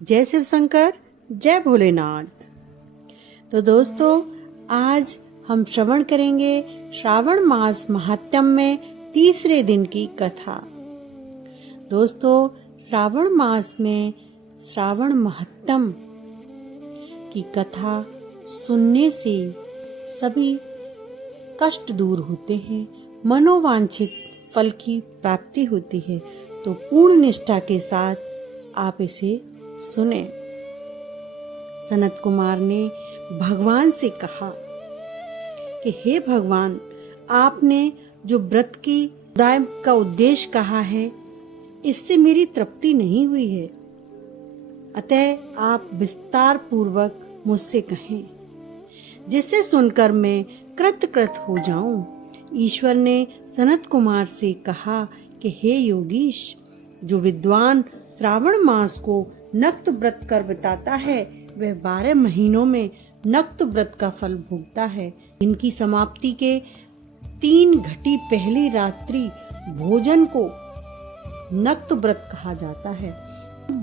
जय शिव शंकर, जय भोलेनाथ। तो दोस्तों, आज हम श्रवण करेंगे श्रावण मास महात्म्य में तीसरे दिन की कथा। दोस्तों, श्रावण मास में श्रावण महात्म्य की कथा सुनने से सभी कष्ट दूर होते हैं, मनोवांछित फल की प्राप्ति होती है। तो पूर्ण निष्ठा के साथ आप इसे सुने। सनत कुमार ने भगवान से कहा कि हे भगवान, आपने जो व्रत की दाय का उद्देश्य कहा है, इससे मेरी तृप्ति नहीं हुई है। अतः आप विस्तार पूर्वक मुझसे कहें, जिसे सुनकर मैं कृतकृत हो जाऊं। ईश्वर ने सनत कुमार से कहा कि हे योगीश, जो विद्वान श्रावण मास को नक्त व्रत कर बिताता है, वह 12 महीनों में नक्त व्रत का फल भोगता है। इनकी समाप्ति के 3 घटी पहली रात्रि भोजन को नक्त व्रत कहा जाता है।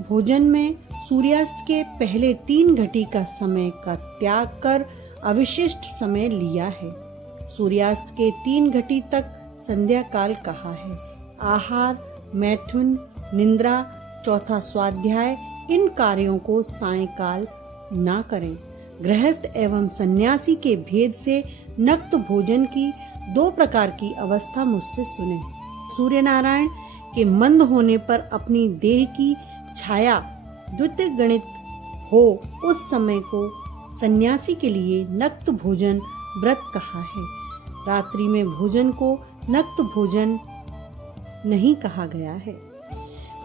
भोजन में सूर्यास्त के पहले 3 घटी का समय का त्याग कर अविशिष्ट समय लिया है। सूर्यास्त के 3 घटी तक संध्या काल कहा है। आहार, मैथुन, निद्रा, चौथा स्वाध्याय, इन कार्यों को सायंकाल ना करें। गृहस्थ एवं सन्यासी के भेद से नक्त भोजन की 2 प्रकार की अवस्था मुझसे सुने। सूर्य नारायण के मंद होने पर अपनी देह की छाया द्वितीय गणित हो, उस समय को सन्यासी के लिए नक्त भोजन व्रत कहा है। रात्रि में भोजन को नक्त भोजन नहीं कहा गया है।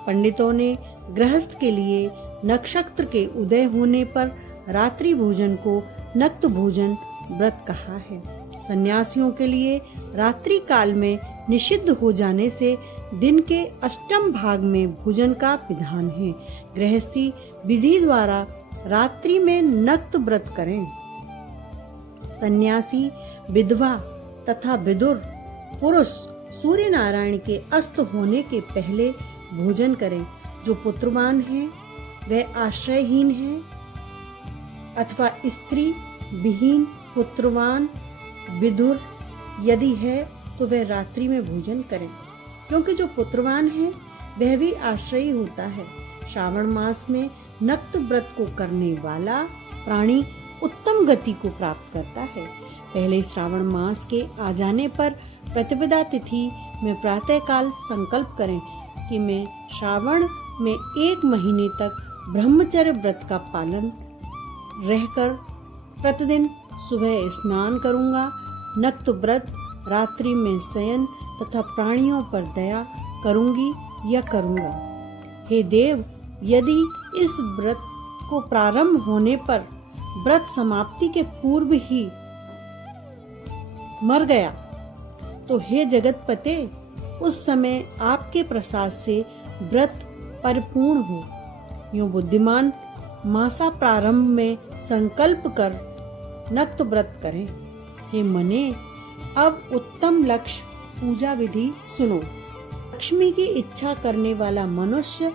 पंडितों ने गृहस्थ के लिए नक्षत्र के उदय होने पर रात्रि भोजन को नक्त भोजन व्रत कहा है। सन्यासियों के लिए रात्रि काल में निषिद्ध हो जाने से दिन के अष्टम भाग में भोजन का विधान है। गृहस्थी विधि द्वारा रात्रि में नक्त व्रत करें। सन्यासी, विधवा तथा विदुर पुरुष सूर्य नारायण के अस्त होने के पहले भोजन करें। जो पुत्रवान है, वह आश्रयहीन है, अथवा स्त्री विहीन पुत्रवान विदुर यदि है, तो वह रात्रि में भोजन करें, क्योंकि जो पुत्रवान है वह भी आश्रयी होता है। श्रावण मास में नक्त व्रत को करने वाला प्राणी उत्तम गति को प्राप्त करता है। पहले श्रावण मास के आ जाने पर प्रतिपदा तिथि में प्रातःकाल संकल्प करें कि मैं श्रावण में 1 महीने तक ब्रह्मचर्य व्रत का पालन रहकर प्रतिदिन सुबह स्नान करूंगा। नक्त व्रत, रात्रि में शयन तथा प्राणियों पर दया करूंगी या करूंगा। हे देव, यदि इस व्रत को प्रारंभ होने पर व्रत समाप्ति के पूर्व ही मर गया, तो हे जगतपते, उस समय आपके प्रसाद से व्रत परिपूर्ण हो। यूं बुद्धिमान मासा प्रारंभ में संकल्प कर नक्त व्रत करें। हे मने, अब उत्तम लक्ष्य पूजा विधि सुनो। लक्ष्मी की इच्छा करने वाला मनुष्य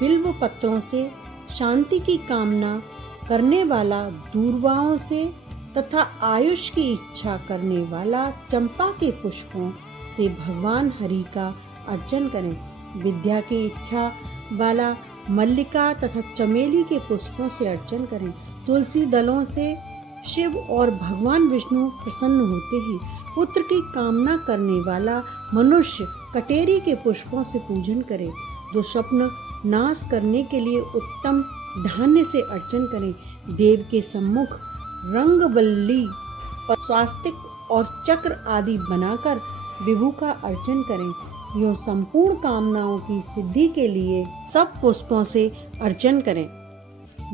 बिल्व पत्रों से, शांति की कामना करने वाला दूर्वाओं से तथा आयुष की इच्छा करने वाला चंपा के पुष्पों से भगवान हरि का अर्चन करें। विद्या की इच्छा वाला मल्लिका तथा चमेली के पुष्पों से अर्चन करें। तुलसी दलों से शिव और भगवान विष्णु प्रसन्न होते हैं। पुत्र की कामना करने वाला मनुष्य कटेरी के पुष्पों से पूजन करे। दुःस्वप्न नाश करने के लिए उत्तम धान्य से अर्चन करें। देव के सम्मुख रंगवल्ली पर स्वास्तिक और चक्र आदि बनाकर विभु का अर्चन करें। यूं संपूर्ण कामनाओं की सिद्धि के लिए सब पुष्पों से अर्चन करें।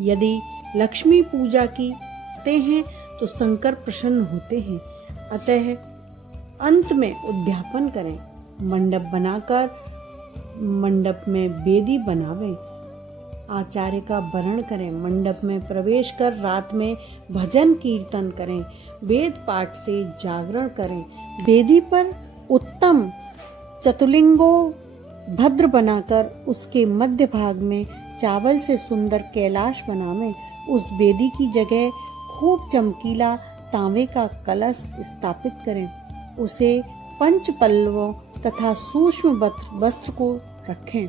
यदि लक्ष्मी पूजा की करते हैं तो शंकर प्रसन्न होते हैं। अतः अंत में उद्यापन करें। मंडप बनाकर मंडप में वेदी बनावें। आचार्य का वरण करें। मंडप में प्रवेश कर रात में भजन कीर्तन करें। वेद पाठ से जागरण करें। वेदी पर उत्तम चतुलिंगो भद्र बनाकर उसके मध्य भाग में चावल से सुंदर कैलाश बनावें। उस बेदी की जगह खूब चमकीला तांबे का कलश स्थापित करें। उसे पंच पल्लवों तथा सूक्ष्म वस्त्र को रखें।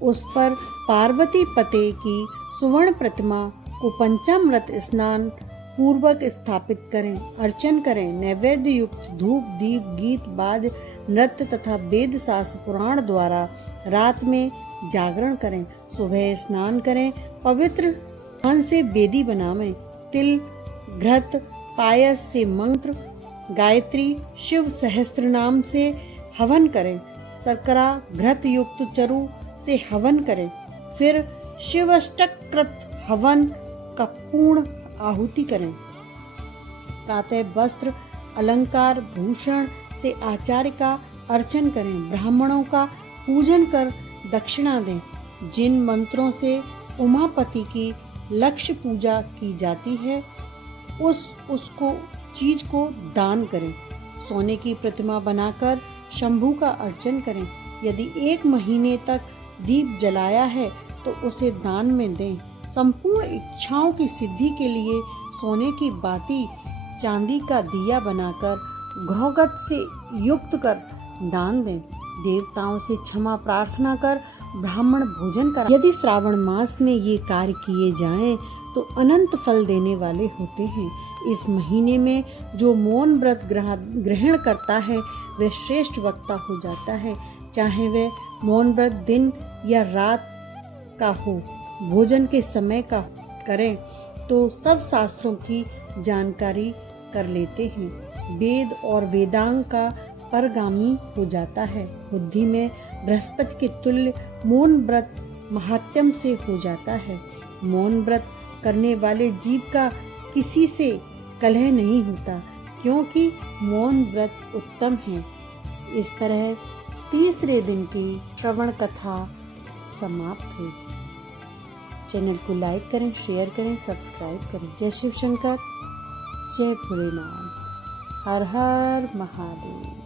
उस पर पार्वती पते की सुवर्ण प्रतिमा को पंचामृत स्नान पूर्वक स्थापित करें, अर्चन करें। नैवेद्य युक्त धूप, दीप, गीत, वाद्य, नृत्य तथा वेद शास्त्र पुराण द्वारा रात में जागरण करें। सुबह स्नान करें, पवित्र स्थान से वेदी बनावें। तिल, घृत, पायस से मंत्र, गायत्री, शिव सहस्त्र नाम से हवन करें। शर्करा घृत युक्त चरु से हवन करें। फिर शिवाष्टक कृत हवन का पूर्ण आहुति करें। प्रातः वस्त्र, अलंकार, भूषण से आचार्य का अर्चन करें। ब्राह्मणों का पूजन कर दक्षिणा दें। जिन मंत्रों से उमापति की लक्ष्य पूजा की जाती है उसको चीज को दान करें। सोने की प्रतिमा बनाकर शंभू का अर्चन करें। यदि 1 महीने तक दीप जलाया है तो उसे दान में दें। संपूर्ण इच्छाओं की सिद्धि के लिए सोने की बाती, चांदी का दिया बनाकर घृत से युक्त कर दान दें। देवताओं से क्षमा प्रार्थना कर ब्राह्मण भोजन कर। यदि श्रावण मास में ये कार्य किए जाएं तो अनंत फल देने वाले होते हैं। इस महीने में जो मौन व्रत ग्रहण करता है वह श्रेष्ठ वक्ता हो जाता है। चाहे वह मौन व्रत दिन या रात का हो, भोजन के समय का करें तो सब शास्त्रों की जानकारी कर लेते हैं। वेद और वेदांग का परगामी हो जाता है। बुद्धि में बृहस्पति के तुल्य मौन व्रत महात्म्य से हो जाता है। मौन व्रत करने वाले जीव का किसी से कलह नहीं होता, क्योंकि मौन व्रत उत्तम है। इस तरह तीसरे दिन की श्रवण कथा समाप्त हुई। चैनल को लाइक करें, शेयर करें, सब्सक्राइब करें। जय शिव शंकर, जय भोलेनाथ, हर हर महादेव।